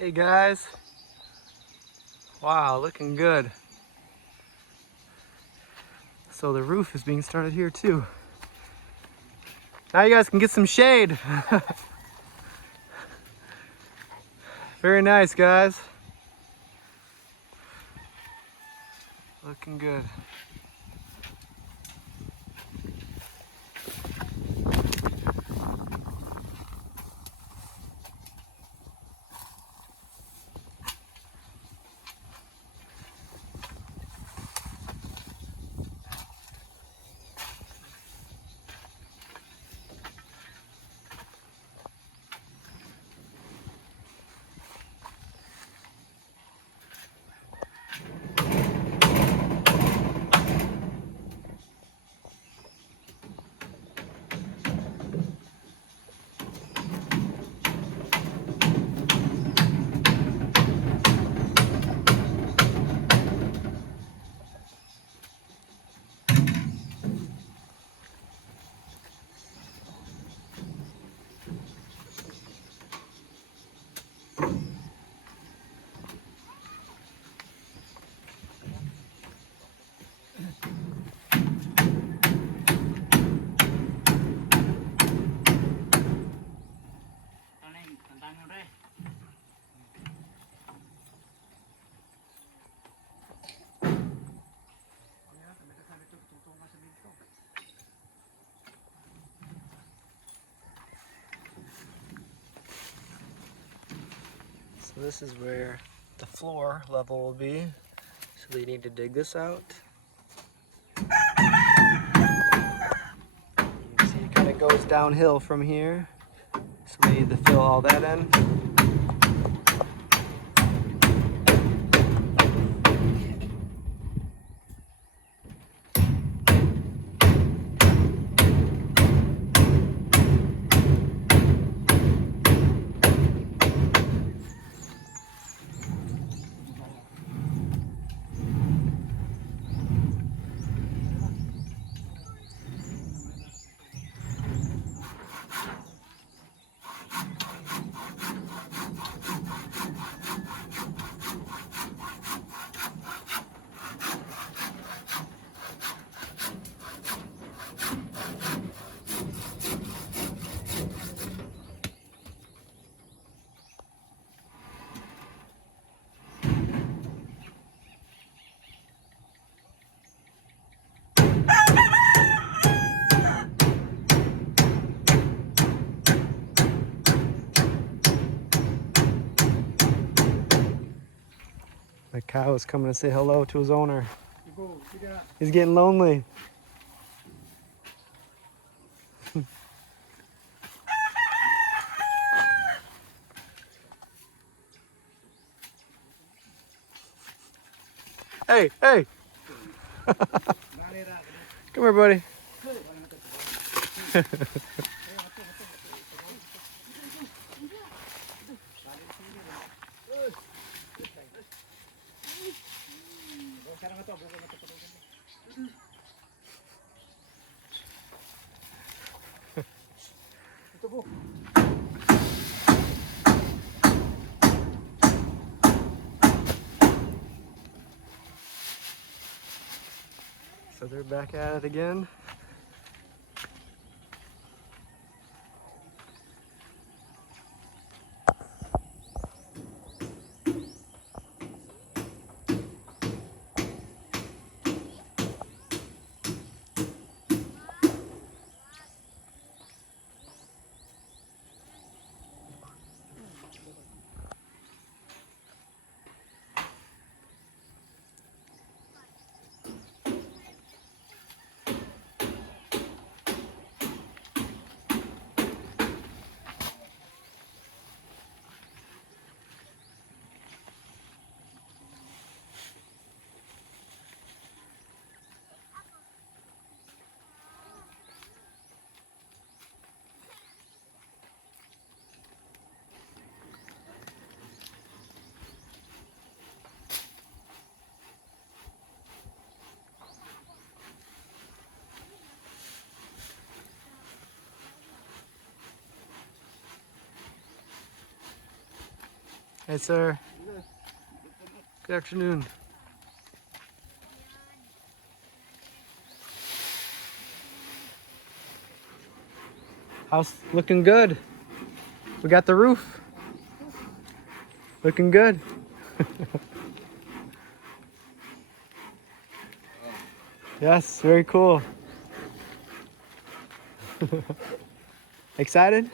Hey guys, wow, looking good. So the roof is being started here too. Now you guys can get some shade. Very nice, guys. Looking good. So this is where the floor level will be. So they need to dig this out. You can see it kind of goes downhill from here. So they need to fill all that in. The cow is coming to say hello to his owner. He's getting lonely. Hey, hey! Come here, buddy. So they're back at it again. Hey, sir. Good afternoon. House looking good. We got the roof. Looking good. Yes, very cool. Excited?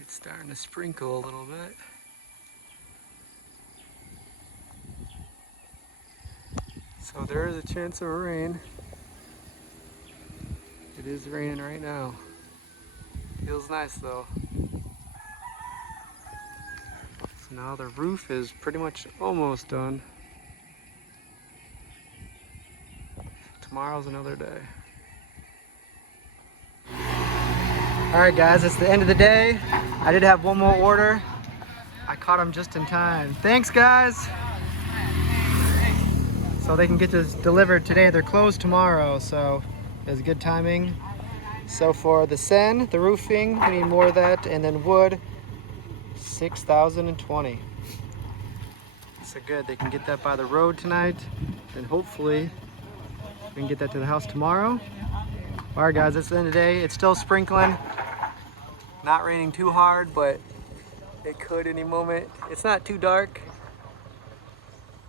It's starting to sprinkle a little bit. So there is a chance of rain. It is raining right now. Feels nice though. So now the roof is pretty much almost done. Tomorrow's another day. Alright guys, it's the end of the day. I did have one more order. I caught them just in time. Thanks guys! So they can get this delivered today. They're closed tomorrow, so it's good timing. So for the sen, the roofing, we need more of that, and then wood, 6,020. So good, they can get that by the road tonight, and hopefully we can get that to the house tomorrow. All right guys, that's the end of the day. It's still sprinkling, not raining too hard, but it could any moment. It's not too dark.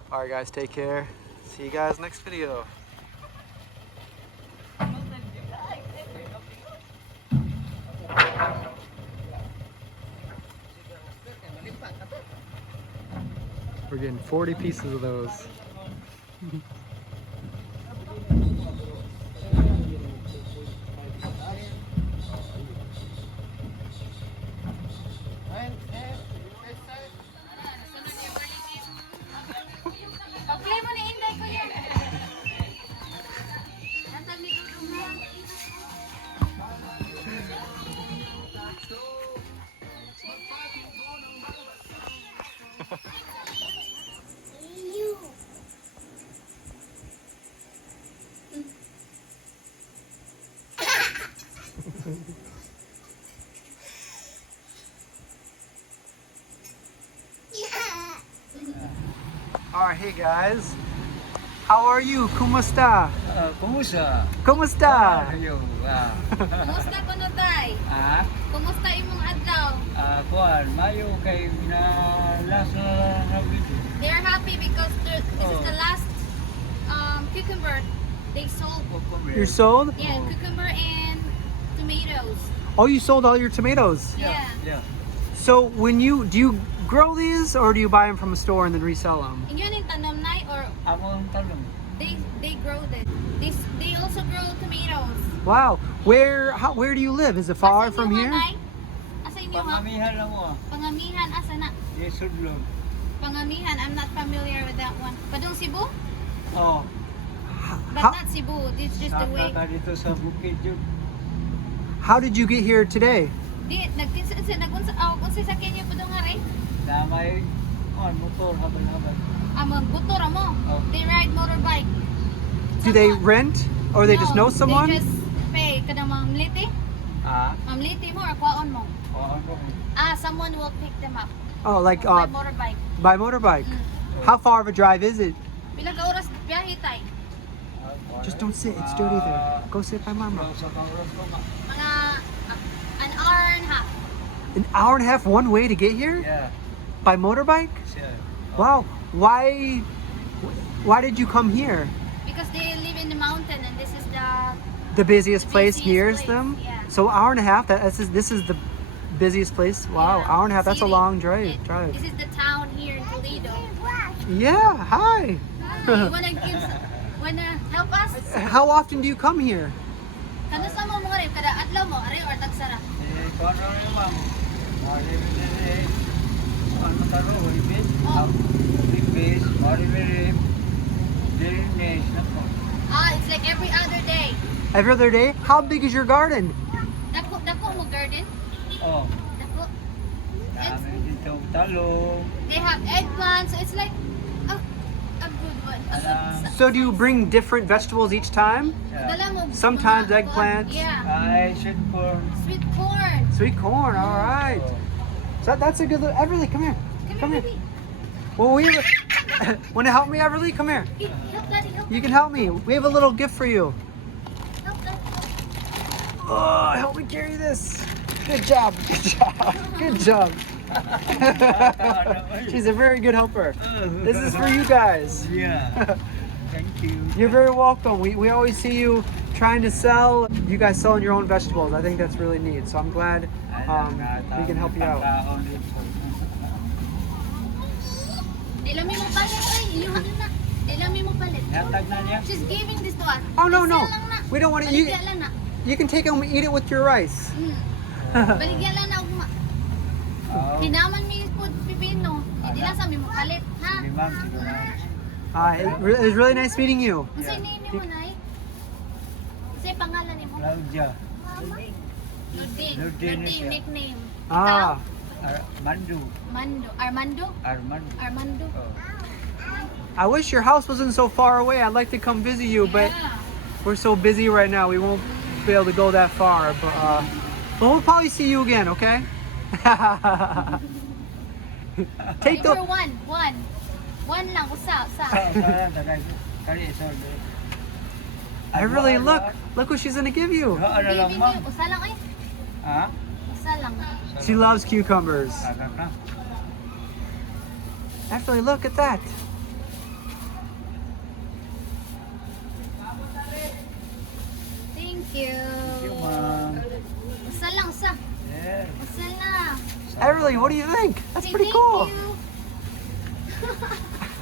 All right guys, take care. See you guys next video. We're getting 40 pieces of those. Alright, hey guys. How are you? Kumusta? Kumusta? Kumusta? Ayun. Kumusta ko na tay? Kumusta imong adlaw? Kuan, mayo kay na last na video. They're happy because this is the last cucumber they sold. You're sold? Yeah, cucumber and tomatoes. Oh, you sold all your tomatoes? Yeah. Yeah. So when do you grow these or do you buy them from a store and then resell them? Inyo ning tanom nay or Among talong. they grow it. They also grow tomatoes. Wow. Where do you live? Is it far Asa from inyo, here? Nay? Asa inyo ha? Pangamihan lang mo. Pangamihan asa na? Yesudlong. Pangamihan, I'm not familiar with that one. Padung Cebu? Oh. But How- not Cebu. It's just the way. Saka dito sa bukid yun. How did you get here today? Di nagtinsa nagunsa unsa sa Kenya padung nga rin? Na may motor habal-habal. Amang buto ra mo. Oh. They ride motorbike. Do they rent or they just know No, someone? They just pay kada mamliti. Ah? Mamliti mo or kwaon mo. Oo, ano? Someone will pick them up Oh, like by motorbike. by motorbike. Mm. How far of a drive is it? Pila ka oras biyahe tay? Just don't sit. It's dirty there. Go sit by mama. Sa kauras ko ma. Mga an hour and a half. An hour and a half one way to get here Yeah. by motorbike? Siya. Wow. Why did you come here? Because they live in the mountain and this is The busiest The place busiest nears place, them? yeah. So hour and a half, this is the busiest place? Wow, yeah, hour and a half, that's a city. long drive. This is the town here in Toledo. Yeah, hi. You wanna help us? How often do you come here? Kano sa mo mga rin kada adlaw mo ari or tagsara? Kuan na rin ma'am. Ano taro, ibig? Oh. Ibig, maribig. Dinis na po. It's like every other day. Every other day? How big is your garden? Dako mo garden? Oh, Dako. dami dito talong. They have eggplants, so it's like a good one. So do you bring different vegetables each time? Dala mo Sometimes mga- eggplants. Yeah. Ay, should corn. Sweet corn. Sweet corn, all right. So that's a good little, Everly, come here. Come here. Well, want to help me, Everly? Come here. Help daddy, help. You can help me. We have a little gift for you. Help daddy. Oh, help me carry this. Good job. Good job. Good job. She's a very good helper. This is for you guys. Yeah. Thank you. You're very welcome. We always see you trying to sell. You guys selling your own vegetables. I think that's really neat. So I'm glad we can help you out. Dila mi mo tayo ay, iluhan na. Ilami mo palit. Natag na niya. She's giving this to us. Oh, no, no. Isa lang na. We don't want to eat it. Baligya lang na. You can take them and eat it with your rice. Baligya lang na. Oo. Hinaman mi food Filipino. Hindi lang sa mi mo palit, ha? Sige ma'am, sige ma'am. It was really nice meeting you. Kasi nini mo, Nay? Kasi pangalan ni mo? Claudia. Luding. Luding Luding, siya. nickname. Ah, Mandu. Mando. Armando? Armando. Armando. Oh. I wish your house wasn't so far away. I'd like to come visit you, but Yeah. we're so busy right now. We won't be able to go that far. But we'll probably see you again, okay? Take Number the. one. One lang, usa. I really look what she's gonna give you. Ano lang Giving ma'am? you, usa lang ay. Ha? Usa lang. She loves cucumbers. Agak na. Actually, look at that. Thank you. Thank you ma'am. Usa lang, usa. Yes. Usa na. Everly, what do you think? That's Say pretty thank cool. you.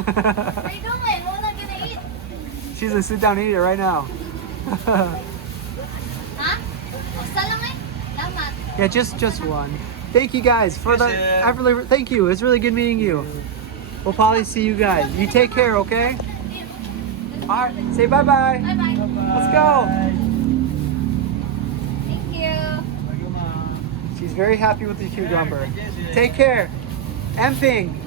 What are you doing? What am I gonna eat? She's gonna sit down and eat it right now. Ha? Usa lang eh. Lamat. Yeah, just one. Thank you guys for the Yes, Everly. Thank you. It's really good meeting you. We'll probably see you guys. You take care, okay? All right. Say bye bye. Bye-bye. Let's go. Thank you. Thank you ma'am. She's very happy with the cucumber. Take care. Emping.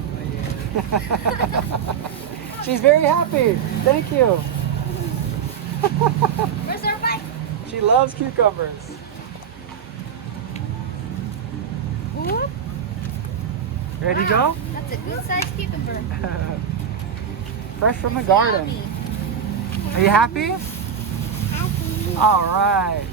She's very happy. Thank you. Where's our bike? She loves cucumbers. Whoop. Ready to go? That's a good sized cucumber. Fresh from the garden. Yummy. Are you happy? All right.